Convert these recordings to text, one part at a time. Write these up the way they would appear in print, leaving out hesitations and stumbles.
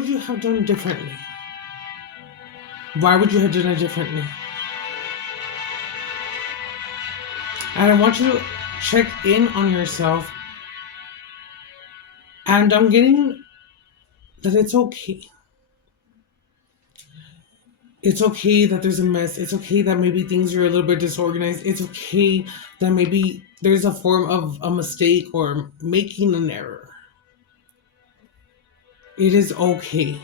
would you have done differently? Why would you have done it differently? And I want you to check in on yourself. And I'm getting that it's okay. It's okay that there's a mess. It's okay that maybe things are a little bit disorganized. It's okay that maybe there's a form of a mistake or making an error. It is okay.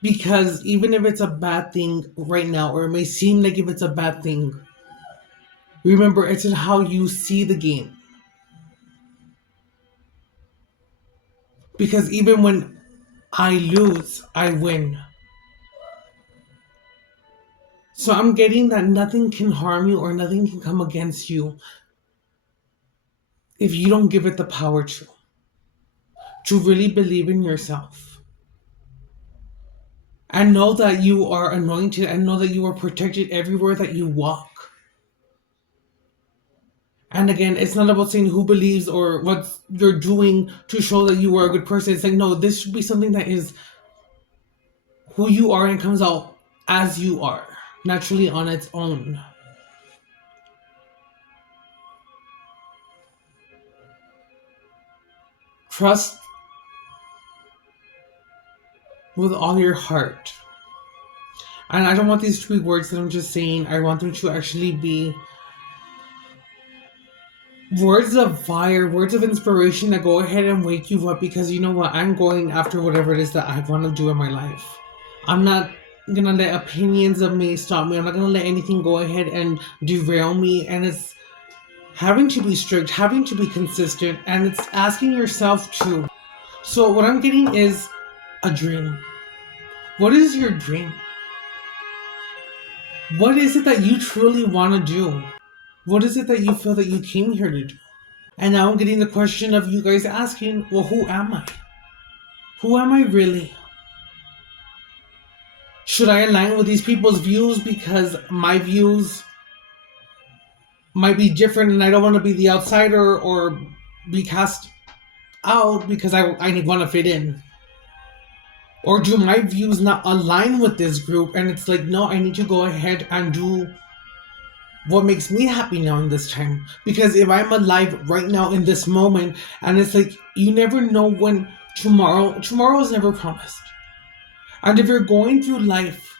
Because even if it's a bad thing right now, or it may seem like if it's a bad thing, remember it's in how you see the game. Because even when I lose, I win. So I'm getting that nothing can harm you or nothing can come against you if you don't give it the power to really believe in yourself. And know that you are anointed and know that you are protected everywhere that you walk. And again, it's not about saying who believes or what you're doing to show that you are a good person. It's like, no, this should be something that is who you are and comes out as you are, naturally on its own. Trust with all your heart. And I don't want these to be words that I'm just saying. I want them to actually be words of fire, words of inspiration that go ahead and wake you up, because you know what? I'm going after whatever it is that I want to do in my life. I'm not gonna let opinions of me stop me. I'm not gonna let anything go ahead and derail me. And it's having to be strict, having to be consistent, and it's asking yourself to. So what I'm getting is a dream. What is your dream? What is it that you truly want to do? What is it that you feel that you came here to do? And now I'm getting the question of you guys asking, well, who am I? Who am I really? Should I align with these people's views because my views might be different and I don't want to be the outsider or be cast out because I want to fit in? Or do my views not align with this group and it's like, no, I need to go ahead and do what makes me happy now in this time? Because if I'm alive right now in this moment, and it's like, you never know when tomorrow is never promised. And if you're going through life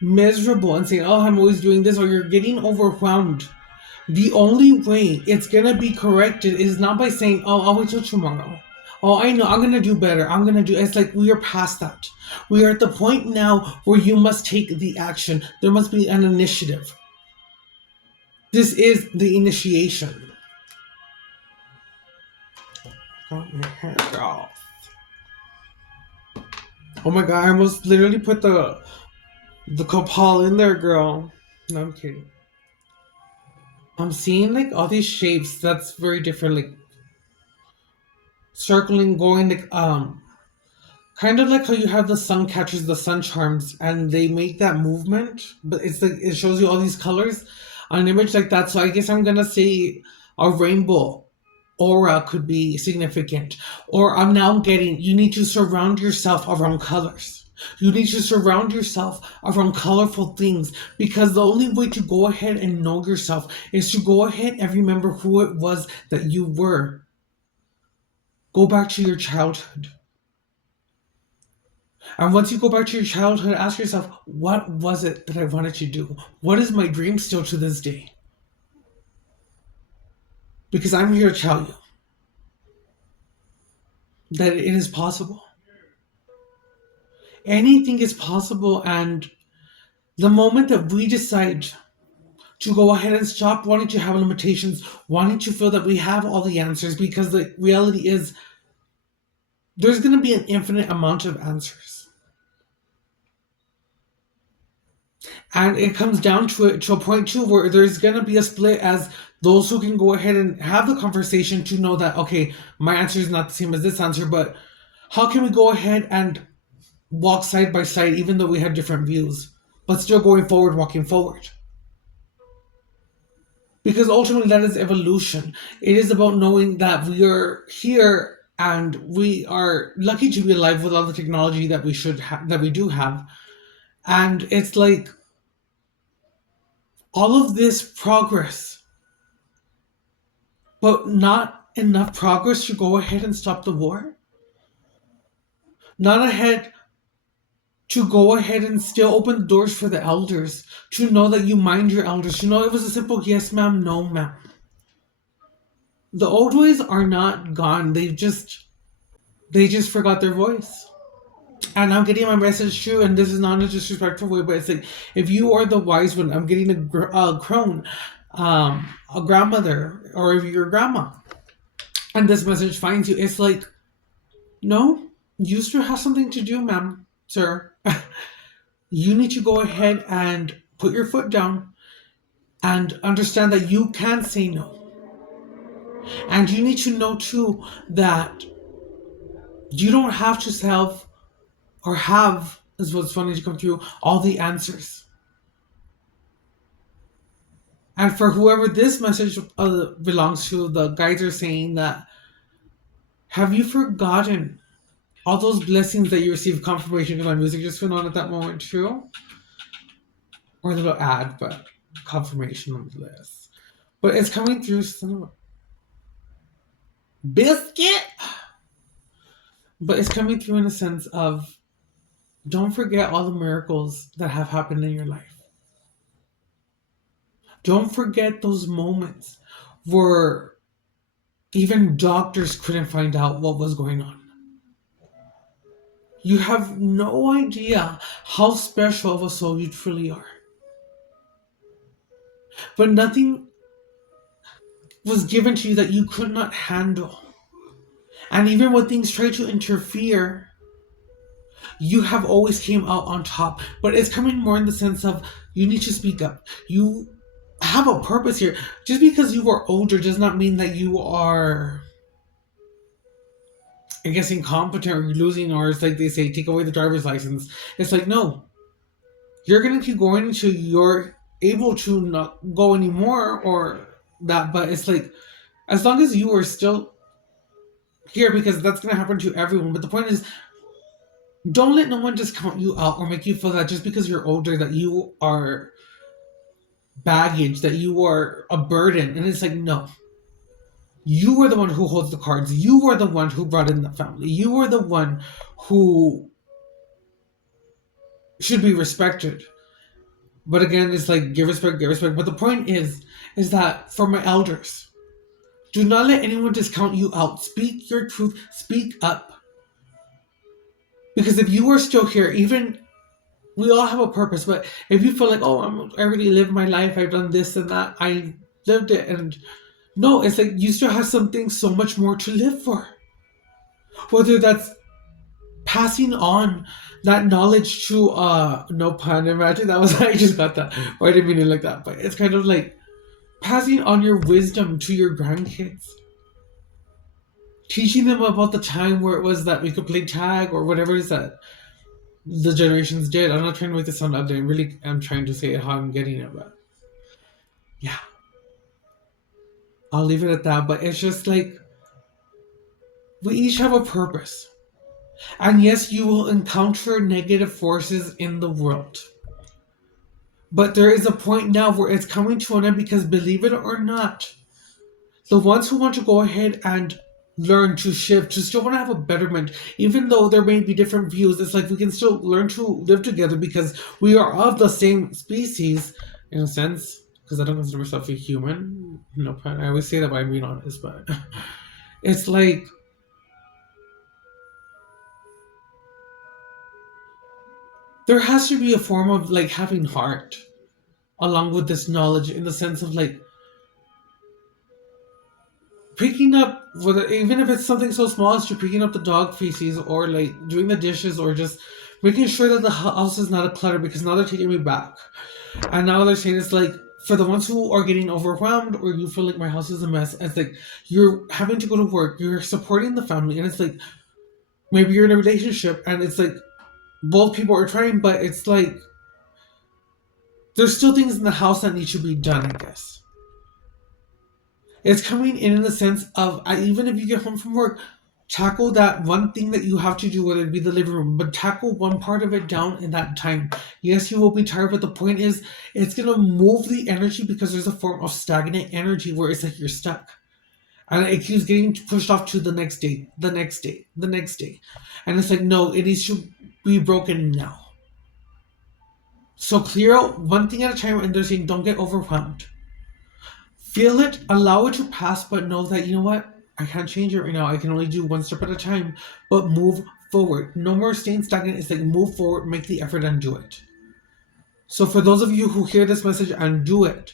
miserable and saying, oh, I'm always doing this, or you're getting overwhelmed, the only way it's gonna be corrected is not by saying, oh, I'll wait till tomorrow. Oh, I know, I'm gonna do better. It's like we are past that. We are at the point now where you must take the action. There must be an initiative. This is the initiation. Got my hair off. Oh my god, I almost literally put the copal in there, girl. No, I'm kidding. I'm seeing like all these shapes that's very different, like circling, going like kind of like how you have the sun catchers, the sun charms, and they make that movement, but it's like it shows you all these colors on an image like that. So I guess I'm gonna say a rainbow aura could be significant. Or I'm now getting, you need to surround yourself around colors. You need to surround yourself around colorful things, because the only way to go ahead and know yourself is to go ahead and remember who it was that you were. Go back to your childhood. And once you go back to your childhood, ask yourself, what was it that I wanted to do? What is my dream still to this day? Because I'm here to tell you that it is possible. Anything is possible, and the moment that we decide to go ahead and stop wanting to have limitations, wanting to feel that we have all the answers, because the reality is there's going to be an infinite amount of answers. And it comes down to it, to a point too where there's going to be a split, as those who can go ahead and have the conversation to know that, okay, my answer is not the same as this answer, but how can we go ahead and walk side by side even though we have different views, but still going forward, walking forward? Because ultimately that is evolution. It is about knowing that we are here and we are lucky to be alive with all the technology that that we do have. And it's like all of this progress, but not enough progress to go ahead and stop the war. Not ahead to go ahead and still open the doors for the elders, to know that you mind your elders, to know it was a simple yes ma'am, no ma'am. The old ways are not gone. They just forgot their voice. And I'm getting my message too, and this is not in a disrespectful way, but it's like, if you are the wise one, I'm getting a crone, a grandmother, or if you're a grandma, and this message finds you, it's like, no, you still have something to do, ma'am, sir. You need to go ahead and put your foot down and understand that you can say no. And you need to know too that you don't have to self or have, is what's funny to come through, all the answers. And for whoever this message belongs to, the guides are saying that, have you forgotten all those blessings that you received? Confirmation, because my music just went on at that moment too. Or a little ad, but confirmation on the list. But it's coming through some biscuit. But it's coming through in a sense of, don't forget all the miracles that have happened in your life. Don't forget those moments where even doctors couldn't find out what was going on. You have no idea how special of a soul you truly are. But nothing was given to you that you could not handle. And even when things try to interfere, you have always came out on top. But it's coming more in the sense of, you need to speak up. You have a purpose here. Just because you are older does not mean that you are, I guess, incompetent or losing, or it's like they say, take away the driver's license. It's like, no. You're going to keep going until you're able to not go anymore, or that. But it's like, as long as you are still here, because that's going to happen to everyone. But the point is, don't let no one discount you out or make you feel that just because you're older that you are baggage, that you are a burden. And it's like, no. You are the one who holds the cards. You are the one who brought in the family. You are the one who should be respected. But again, it's like, give respect, give respect. But the point is that for my elders, do not let anyone discount you out. Speak your truth. Speak up. Because if you are still here, even, we all have a purpose, but if you feel like, oh, I already lived my life, I've done this and that, I lived it, and no, it's like, you still have something so much more to live for. Whether that's passing on that knowledge to, no pun, imagine that was, I just got that, or I didn't mean it like that, but it's kind of like passing on your wisdom to your grandkids. Teaching them about the time where it was that we could play tag or whatever it is that the generations did. I'm not trying to make this sound ugly. I'm trying to say how I'm getting it, but yeah. I'll leave it at that. But it's just like, we each have a purpose. And yes, you will encounter negative forces in the world. But there is a point now where it's coming to an end, because believe it or not, the ones who want to go ahead and learn to shift, to still want to have a betterment, even though there may be different views, it's like we can still learn to live together because we are of the same species, in a sense, because I don't consider myself a human. No, I always say that by being honest, but it's like, there has to be a form of like having heart along with this knowledge, in the sense of like picking up, whether even if it's something so small as to picking up the dog feces, or like doing the dishes, or just making sure that the house is not a clutter, because now they're taking me back. And now they're saying, it's like, for the ones who are getting overwhelmed, or you feel like my house is a mess, it's like, you're having to go to work, you're supporting the family, and it's like, maybe you're in a relationship, and it's like, both people are trying, but it's like, there's still things in the house that need to be done, I guess. It's coming in the sense of, even if you get home from work, Tackle that one thing that you have to do, whether it be the living room, but tackle one part of it down in that time. Yes, you will be tired, but the point is, it's going to move the energy because there's a form of stagnant energy where it's like you're stuck. And it keeps getting pushed off to the next day, the next day, the next day. And it's like, no, it needs to be broken now. So clear out one thing at a time, and they're saying don't get overwhelmed. Feel it, allow it to pass, but know that, you know what? I can't change it right now. I can only do one step at a time, but move forward. No more staying stagnant. It's like move forward, make the effort, and do it. So for those of you who hear this message and do it,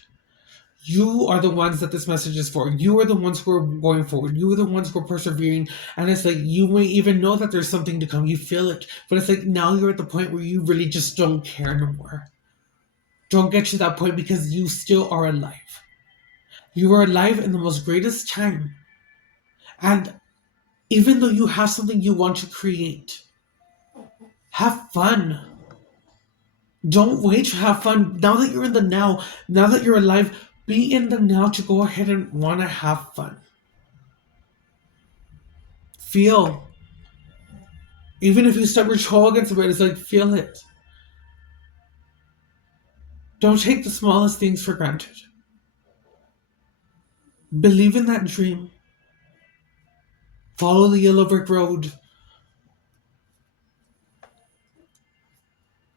you are the ones that this message is for. You are the ones who are going forward. You are the ones who are persevering. And it's like you may even know that there's something to come. You feel it. But it's like now you're at the point where you really just don't care no more. Don't get to that point because you still are alive. You are alive in the most greatest time. And even though you have something you want to create, have fun. Don't wait to have fun. Now that you're in the now that you're alive, be in the now to go ahead and want to have fun. Feel. Even if you stub your toe against the bed, it's like, feel it. Don't take the smallest things for granted. Believe in that dream. Follow the yellow brick road.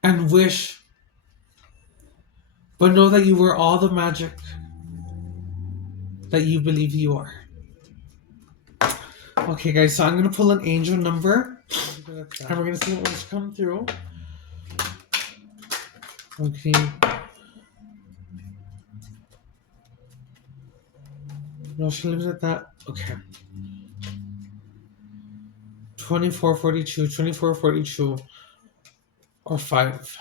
And wish. But know that you were all the magic that you believe you are. Okay, guys, so I'm going to pull an angel number. And we're going to see what ones come through. Okay. No, she leaves it at that. Okay. 2442, 2442, or 5.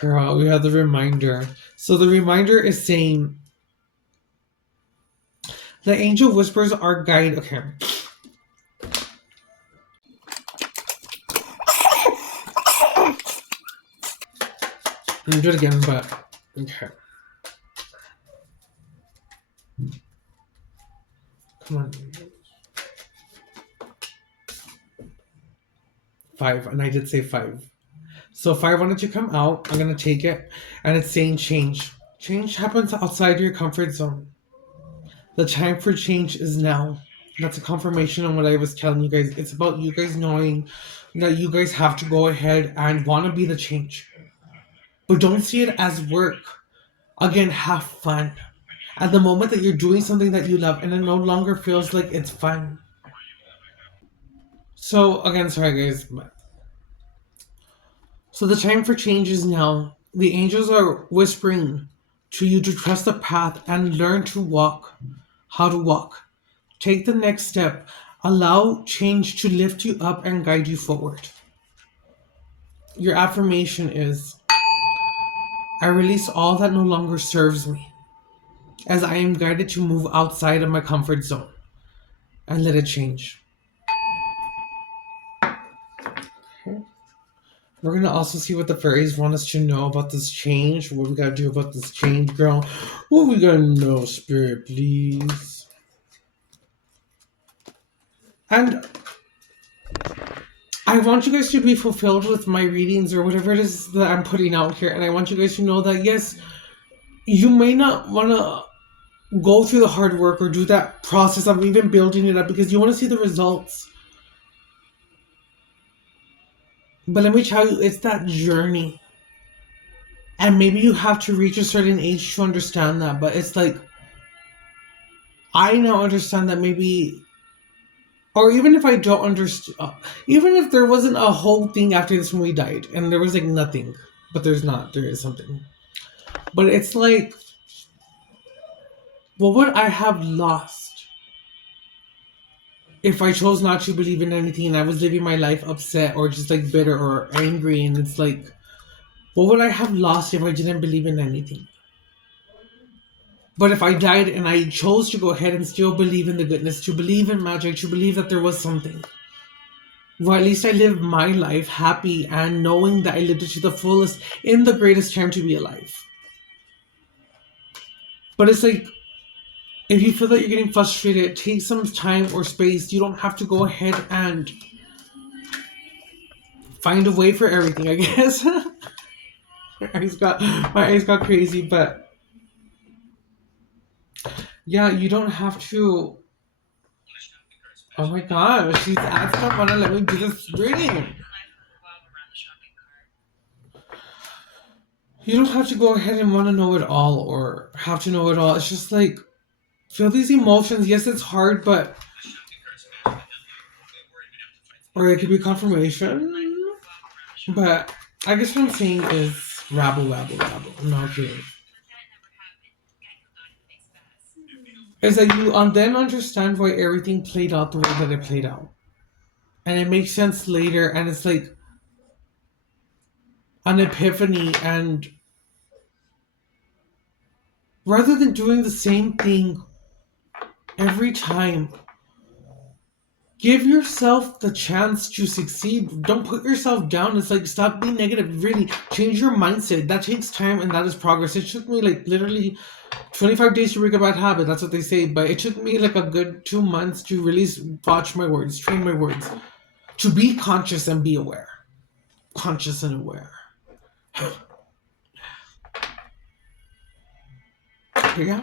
Girl, we have the reminder. So the reminder is saying, the angel whispers our guide. Okay. Let me do it again, but okay. Come on. 5, and I did say 5. So 5 wanted to come out. I'm going to take it, and it's saying change. Change happens outside your comfort zone. The time for change is now. That's a confirmation on what I was telling you guys. It's about you guys knowing that you guys have to go ahead and want to be the change. But don't see it as work. Again, have fun. At the moment that you're doing something that you love and it no longer feels like it's fun. So, again, sorry guys. So the time for change is now. The angels are whispering to you to trust the path and learn to walk. How to walk. Take the next step. Allow change to lift you up and guide you forward. Your affirmation is, I release all that no longer serves me, as I am guided to move outside of my comfort zone and let it change. Okay. We're going to also see what the fairies want us to know about this change. What we got to do about this change, girl. What we got to know, Spirit, please. And I want you guys to be fulfilled with my readings or whatever it is that I'm putting out here. And I want you guys to know that, yes, you may not want to go through the hard work or do that process of even building it up because you want to see the results. But let me tell you, it's that journey. And maybe you have to reach a certain age to understand that. But it's like, I now understand that maybe, or even if I don't understand, even if there wasn't a whole thing after this when we died and there was like nothing, but there is something. But it's like, what would I have lost if I chose not to believe in anything and I was living my life upset or just like bitter or angry? And it's like, what would I have lost if I didn't believe in anything? But if I died and I chose to go ahead and still believe in the goodness, to believe in magic, to believe that there was something, well, at least I lived my life happy and knowing that I lived it to the fullest in the greatest time to be alive. But it's like, if you feel that you're getting frustrated, take some time or space. You don't have to go ahead and find a way for everything, I guess. My eyes got crazy, but yeah, you don't have to. Oh my gosh, she's asking if I wanna let me do this reading. You don't have to go ahead and want to know it all or have to know it all. It's just like, feel these emotions. Yes, it's hard, but or it could be confirmation. But I guess what I'm saying is rabble, rabble, rabble. I'm not kidding. Is that you then understand why everything played out the way that it played out, and it makes sense later. And it's like an epiphany. And rather than doing the same thing every time, give yourself the chance to succeed. Don't put yourself down. It's like, stop being negative. Really change your mindset. That takes time and that is progress. It took me like literally 25 days to break a bad habit. That's what they say. But it took me like a good 2 months to really watch my words, train my words, to be conscious and be aware. Conscious and aware. Yeah.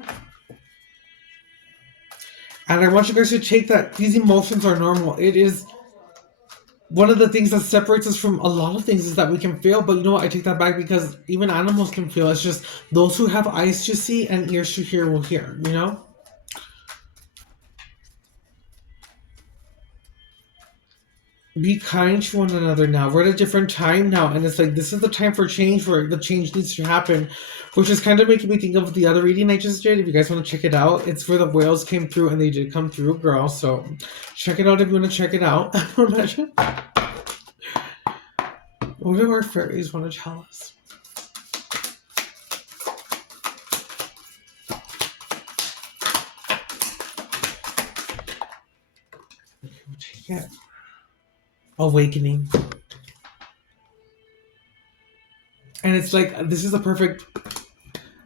And I want you guys to take that these emotions are normal. It is one of the things that separates us from a lot of things is that we can feel, but you know what? I take that back because even animals can feel. It's just those who have eyes to see and ears to hear will hear, you know? Be kind to one another now. We're at a different time now, and it's like this is the time for change where the change needs to happen, which is kind of making me think of the other reading I just did. If you guys want to check it out, it's where the whales came through, and they did come through, girl. So check it out if you want to check it out. Imagine. What do our fairies want to tell us? Okay, we'll take it. Awakening. And it's like, this is a perfect,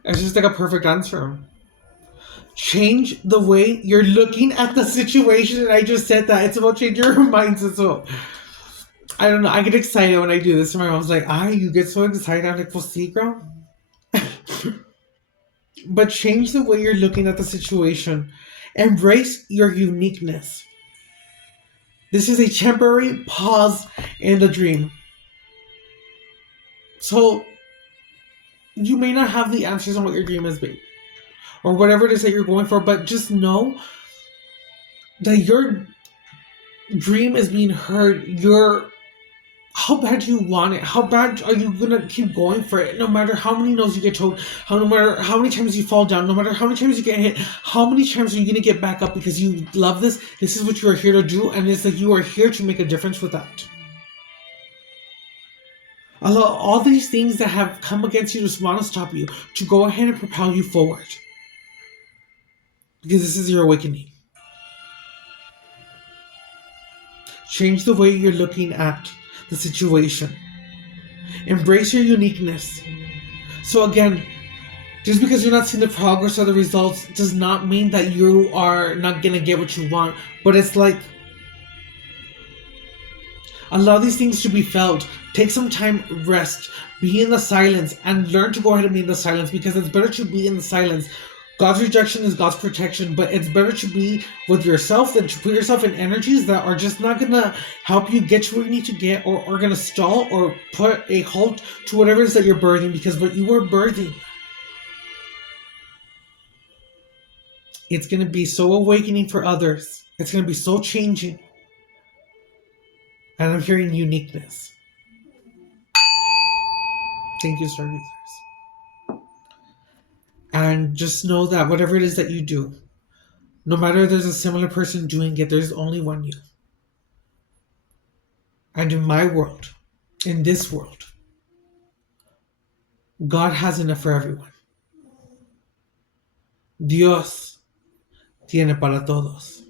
it's just like a perfect answer. Change the way you're looking at the situation. And I just said that. It's about changing your mindset. So, I don't know. I get excited when I do this. And my mom's like, you get so excited. I'm like, well, see, girl. But change the way you're looking at the situation. Embrace your uniqueness. This is a temporary pause in the dream. So, you may not have the answers on what your dream is, babe, or whatever it is that you're going for, but just know that your dream is being heard. How bad do you want it? How bad are you gonna keep going for it? No matter how many no's you get told, no matter how many times you fall down, no matter how many times you get hit, how many times are you gonna get back up because you love this? This is what you are here to do, and it's like you are here to make a difference with that. Allow all these things that have come against you to want to stop you to go ahead and propel you forward. Because this is your awakening. Change the way you're looking at the situation. Embrace your uniqueness. So again, just because you're not seeing the progress or the results does not mean that you are not going to get what you want. But it's like, allow these things to be felt. Take some time, rest, be in the silence, and learn to go ahead and be in the silence, because it's better to be in the silence. God's rejection is God's protection, but it's better to be with yourself than to put yourself in energies that are just not going to help you get to where you need to get, or are going to stall or put a halt to whatever it is that you're birthing, because what you are birthing, it's going to be so awakening for others. It's going to be so changing. And I'm hearing uniqueness. Thank you, Stargazers. And just know that whatever it is that you do, no matter if there's a similar person doing it, there's only one you. And in my world, in this world, God has enough for everyone. Dios tiene para todos.